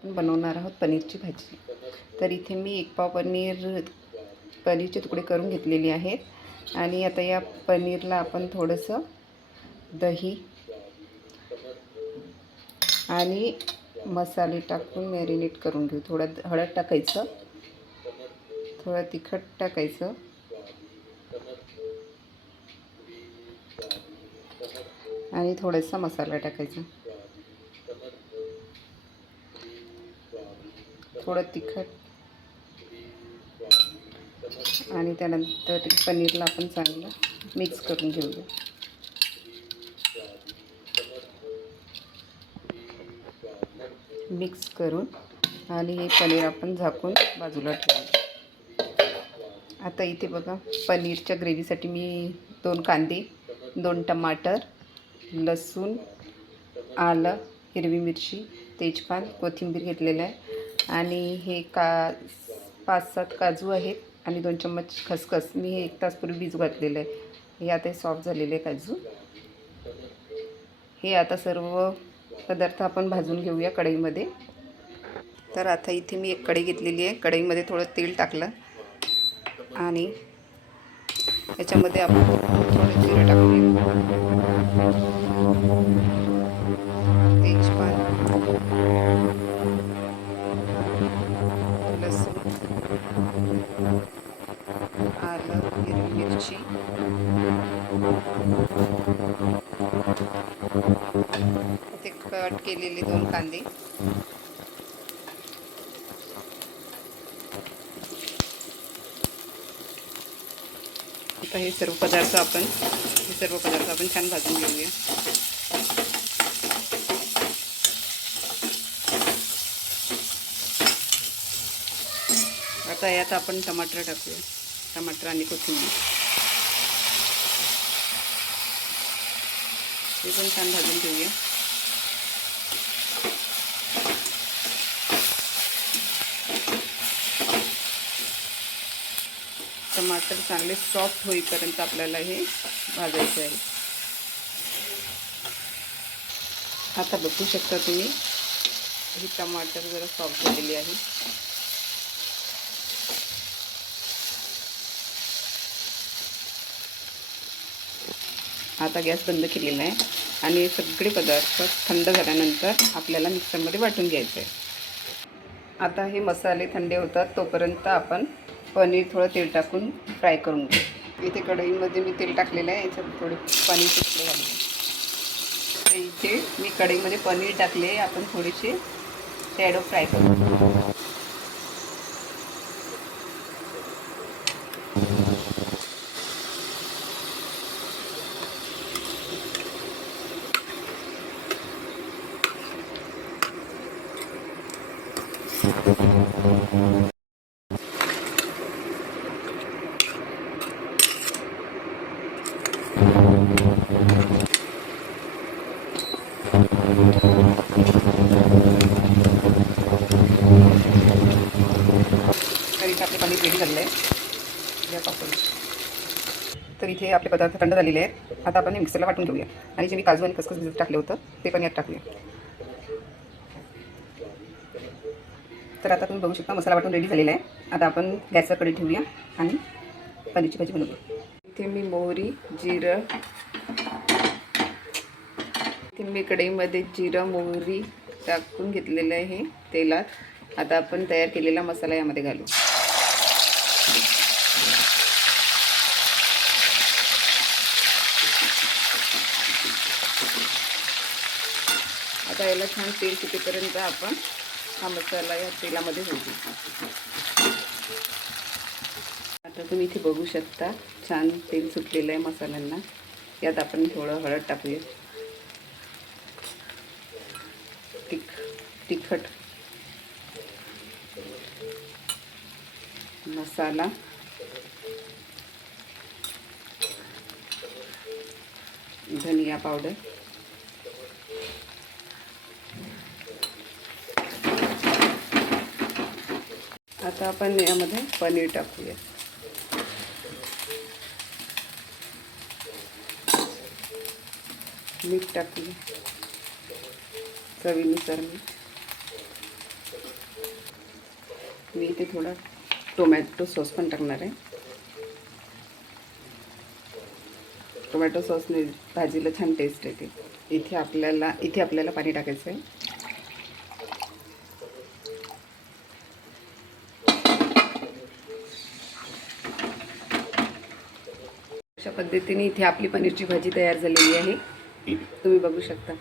आपण बनवणार आहोत पनीरची भाजी. तर इथे मी एक पाव पनीर पनीरचे तुकडे करून घेतलेले आहेत. आणि आता या पनीरला आपण थोडंसं दही आणि मसाले टाकून मॅरिनेट करून घेऊ. थोडं हळद टाकायचं. थोडं तिखट टाकायचं. आणि थोडासा मसाला टाकायचा. थोडं तिखट. आणि त्यानंतर पनीरला आपण चांगलं मिक्स करून घेऊया. मिक्स करून आणि हे पनीर आपण झाकून बाजूला ठेवू आता इथे बघा पनीरच्या ग्रेव्हीसाठी मी दोन कांदे दोन टमाटर लसूण आलं हिरवी मिरची तेजपान कोथिंबीर घेतलेलं आहे. आणि हे का पाच सात काजू आहेत आणि दोन चम्मच खसखस. मी हे एक तासपूर्वी भिजू घातलेलं आहे. हे आता हे सॉफ्ट झालेले आहे काजू. हे आता सर्व पदार्थ आपण भाजून घेऊया कढईमध्ये. तर आता इथे मी एक कढई घेतलेली आहे. कढईमध्ये थोडं तेल टाकलं आणि याच्यामध्ये आपण थोडं जिरं टाकूया हिरवी ते कट केलेली दोन कांदे. आता हे सर्व पदार्थ आपण हे सर्व पदार्थ आपण छान भाजून घेऊया. आता यात आपण टमाटर टाकूया. टमाटर आणि कोथिंबीर. हे पण छान भाजून घेऊया टमाटर चांगले सॉफ्ट होईपर्यंत आपल्याला हे भाजायचे आहे. आता बघू शकता तुम्ही ही टमाटर जरा सॉफ्ट झालेली आहे. आता गॅस बंद केलेला आहे आणि सगळे पदार्थ थंड झाल्यानंतर आपल्याला मिक्सरमध्ये वाटून घ्यायचं आहे आता हे मसाले थंडे होतात तोपर्यंत आपण पनीर थोडं तेल टाकून फ्राय करून घेऊ. इथे कढईमध्ये मी तेल टाकलेलं आहे याच्यात थोडे पनीर तुकडे घालले तर इथे मी कढईमध्ये पनीर टाकले आपण थोडेसे शॅडो फ्राय करू. आपले पनीर रेडी झालेलं आहे. तर इथे आपले पदार्थ थंड झालेले आहेत. आता आपण मिक्सरला वाटून घेऊया. आणि जे मी काजू आणि खसखस भिजत टाकलं होतं ते पण यात टाकूया. तर आता तुम्ही बघू शकता मसाला वाटून रेडी झालेला आहे. आता आपण गॅसवर कढई ठेवूया आणि पनीरची भाजी बनवूया इथे मी मोहरी जिरं इथे मी कढईमध्ये जिरं मोहरी टाकून घेतलेलं आहे तेलात. आता आपण तयार केलेला मसाला यामध्ये घालू. आता याला छान तेल कितीपर्यंत आपण हा मसाला या तेलामध्ये होतो आता तुम्ही इथे बघू शकता छान तेल सुटलेलं आहे मसाल्यांना. यात आपण थोडं हळद टाकूया. तिख तिखट. मसाला. धनिया पावडर. आता आपण यामध्ये पनीर टाकूया. मीठ टाकूया. चवीनुसार मीठ. मी इथे थोडा टोमॅटो सॉस पण टाकणार आहे. टोमॅटो सॉसने भाजीला छान टेस्ट येते. इथे आपल्याला इथे आपल्याला पाणी टाकायचं आहे अशा पद्धतीने इथे आपली पनीरची भाजी तयार झालेली आहे. तुम्ही बघू शकता.